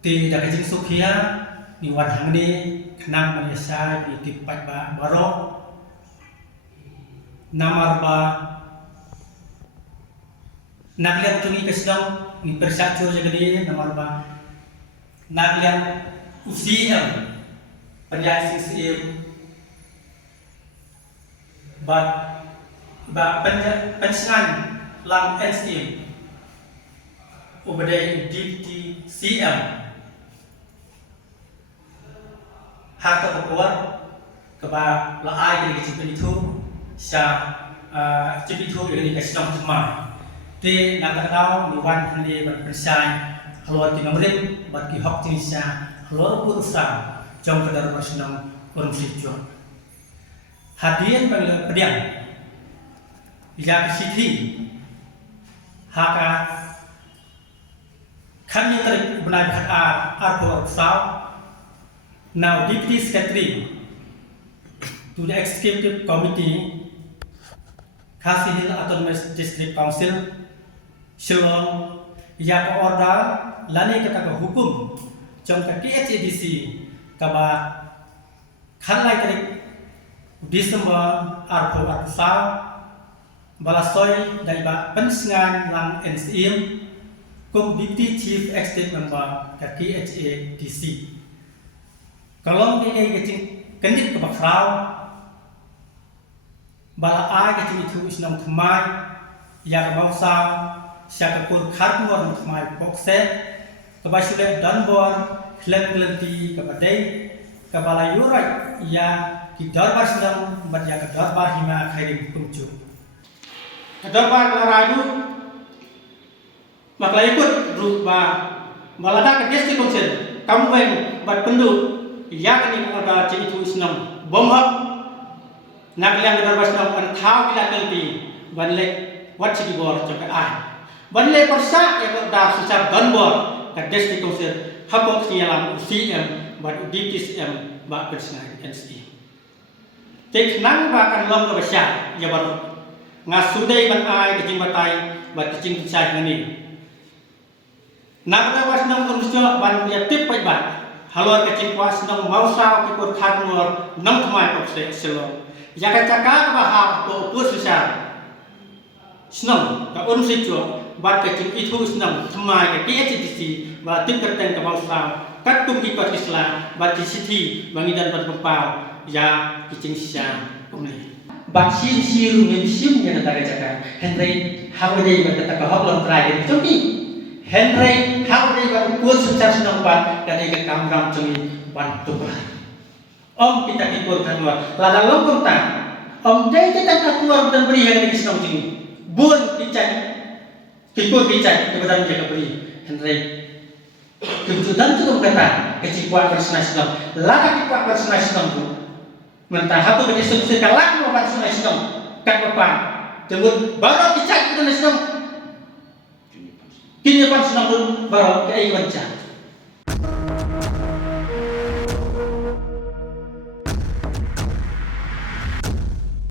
ti da kajing sukhia ni wan hang ni khnang Malaysia ni ti pat ba baro namar ba naglian tungi kesdong ni persatu jadi namar ba naglian usia penjaya CCM ba pensengan lang NCM ubade DTCM harta keluar keba laai dari kecil itu sa kecil itu dari kecil cuma di nak tahu niwan hari berpersai keluar di nomor bagi hak jenis keluar urusan jom kedar bersenang korupsi jual hadiah bagi pediang yang kesiti haka kami terbenar benar arbo urusan. Now, Deputy Secretary to the Executive Committee, Khasi Hills Autonomous District Council, Shillong, yang order lani kata hukum, jom ke KHADC, kaba khalai tarik Desember arpo arsa, balasoi dari pensengan lang NCM, kum Deputy Chief Executive Member ke KHADC. Kalau ini kecil kendit ke bakrau, bala ai kecil itu isnam thmai, yang bangsa siapa pun kartuan thmai bokse, kebasulah danbor, klem-klemti kebadai, kebala yurai, yang kidorbar sedang berjaga dorbar hima khairim kuncu. Kedorbar larayu, maka ikut rupa balada ke desti konsen, kamu yang berpenduk. Yang ini ada itu senang bomhak nak liang darbar senang an thau bila kelpi banle wat ci bor coba ai banle persa ya dar susah ganbor ka desti konser habok sialam CM bat DTCM ba persna NC tek nang ba kan lom ka besar ya baru ngasudai ban ai ke jimbatai bat cing cai ngani nak darbar senang konser ban ya tip pai ba Halo kecil kuas nong mausa kipur karnur nong kemai pokse selo. Jaka cakap bahar to pur susah. Senang ka situ bat kecil itu senang kemai ke KHDC bat tim kerten ke mausa kat tum kipur Islam bat di siti bangidan bat pempau ya kicing siang pemli. Bat sir min sim yang tak cakap. Henry hawade bat tak hok try itu ni. Henry hawade bat pur susah senang bat dan ikan kamram cumi bantu bah. Om kita kipur keluar, lalu longkong tang. Om dia kita keluar dan beri yang kita senang cumi. Bun kicai, kipur kicai kebetulan jaga beri. Henry kebetulan tu kata kecil kuat bersenang senang. Lalu kuat bersenang senang tu. Mentah apa beri sebesar kalah mau bersenang senang. Kan depan. Tunggu baru kicai kita senang. Kini pas senang baru ke air baca.